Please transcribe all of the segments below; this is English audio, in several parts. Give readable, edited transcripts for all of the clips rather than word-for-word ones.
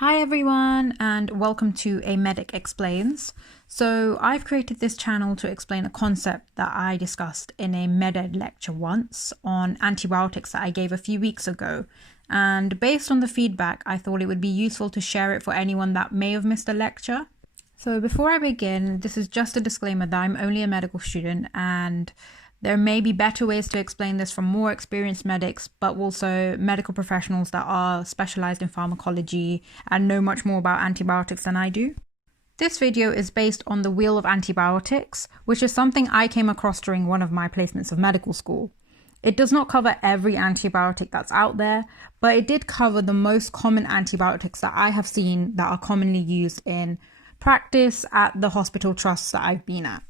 Hi everyone and welcome to A Medic Explains. So I've created this channel to explain a concept that I discussed in a med-ed lecture once on antibiotics that I gave a few weeks ago. And based on the feedback, I thought it would be useful to share it for anyone that may have missed a lecture. So before I begin, this is just a disclaimer that I'm only a medical student and there may be better ways to explain this from more experienced medics, but also medical professionals that are specialized in pharmacology and know much more about antibiotics than I do. This video is based on the wheel of antibiotics, which is something I came across during one of my placements of medical school. It does not cover every antibiotic that's out there, but it did cover the most common antibiotics that I have seen that are commonly used in practice at the hospital trusts that I've been at.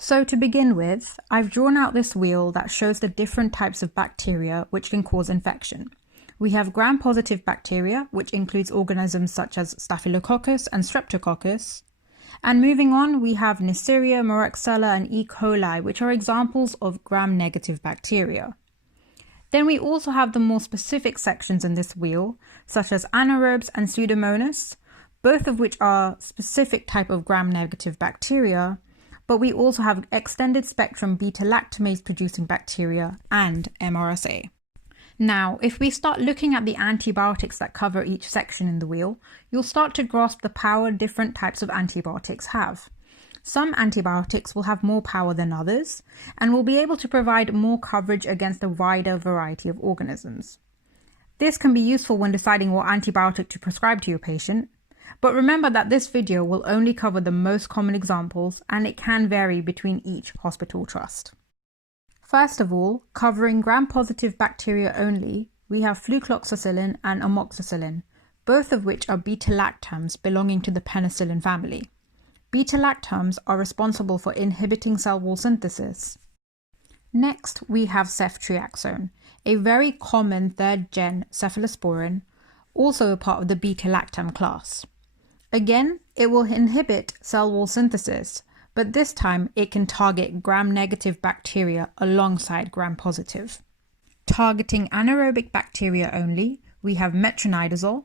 So to begin with, I've drawn out this wheel that shows the different types of bacteria which can cause infection. We have gram-positive bacteria, which includes organisms such as Staphylococcus and Streptococcus. And moving on, we have Neisseria, Moraxella and E. coli, which are examples of gram-negative bacteria. Then we also have the more specific sections in this wheel, such as anaerobes and Pseudomonas, both of which are specific type of gram-negative bacteria. But we also have extended spectrum beta-lactamase producing bacteria and MRSA. Now, if we start looking at the antibiotics that cover each section in the wheel, you'll start to grasp the power different types of antibiotics have. Some antibiotics will have more power than others and will be able to provide more coverage against a wider variety of organisms. This can be useful when deciding what antibiotic to prescribe to your patient. But remember that this video will only cover the most common examples and it can vary between each hospital trust. First of all, covering gram-positive bacteria only, we have flucloxacillin and amoxicillin, both of which are beta-lactams belonging to the penicillin family. Beta-lactams are responsible for inhibiting cell wall synthesis. Next, we have ceftriaxone, a very common third-gen cephalosporin, also a part of the beta-lactam class. Again, it will inhibit cell wall synthesis, but this time it can target gram-negative bacteria alongside gram-positive. Targeting anaerobic bacteria only, we have metronidazole.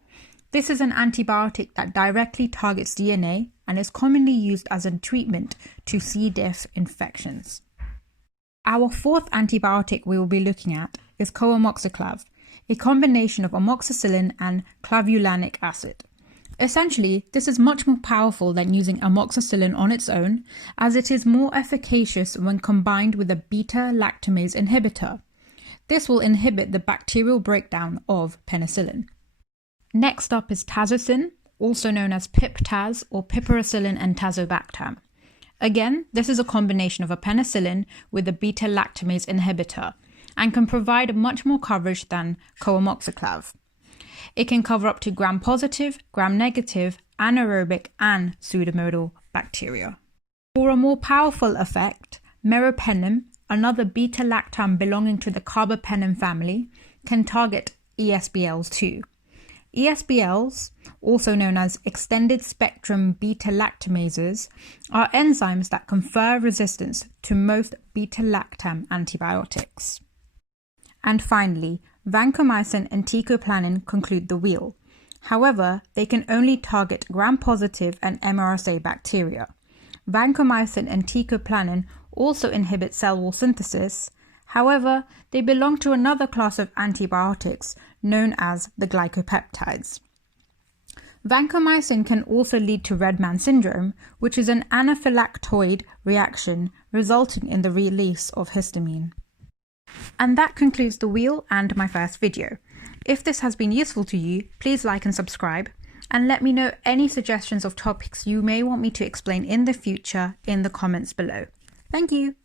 This is an antibiotic that directly targets DNA and is commonly used as a treatment to C. diff infections. Our fourth antibiotic we will be looking at is coamoxiclav, a combination of amoxicillin and clavulanic acid. Essentially, this is much more powerful than using amoxicillin on its own, as it is more efficacious when combined with a beta-lactamase inhibitor. This will inhibit the bacterial breakdown of penicillin. Next up is tazocin, also known as pip-taz or piperacillin and tazobactam. Again, this is a combination of a penicillin with a beta-lactamase inhibitor and can provide much more coverage than coamoxiclav. It can cover up to gram-positive, gram-negative, anaerobic and pseudomodal bacteria. For a more powerful effect, meropenem, another beta-lactam belonging to the carbapenem family, can target ESBLs too. ESBLs, also known as extended spectrum beta-lactamases, are enzymes that confer resistance to most beta-lactam antibiotics. And finally, vancomycin and teicoplanin conclude the wheel. However, they can only target gram-positive and MRSA bacteria. Vancomycin and teicoplanin also inhibit cell wall synthesis. However, they belong to another class of antibiotics known as the glycopeptides. Vancomycin can also lead to red man syndrome, which is an anaphylactoid reaction resulting in the release of histamine. And that concludes the wheel and my first video. If this has been useful to you, please like and subscribe, and let me know any suggestions of topics you may want me to explain in the future in the comments below. Thank you.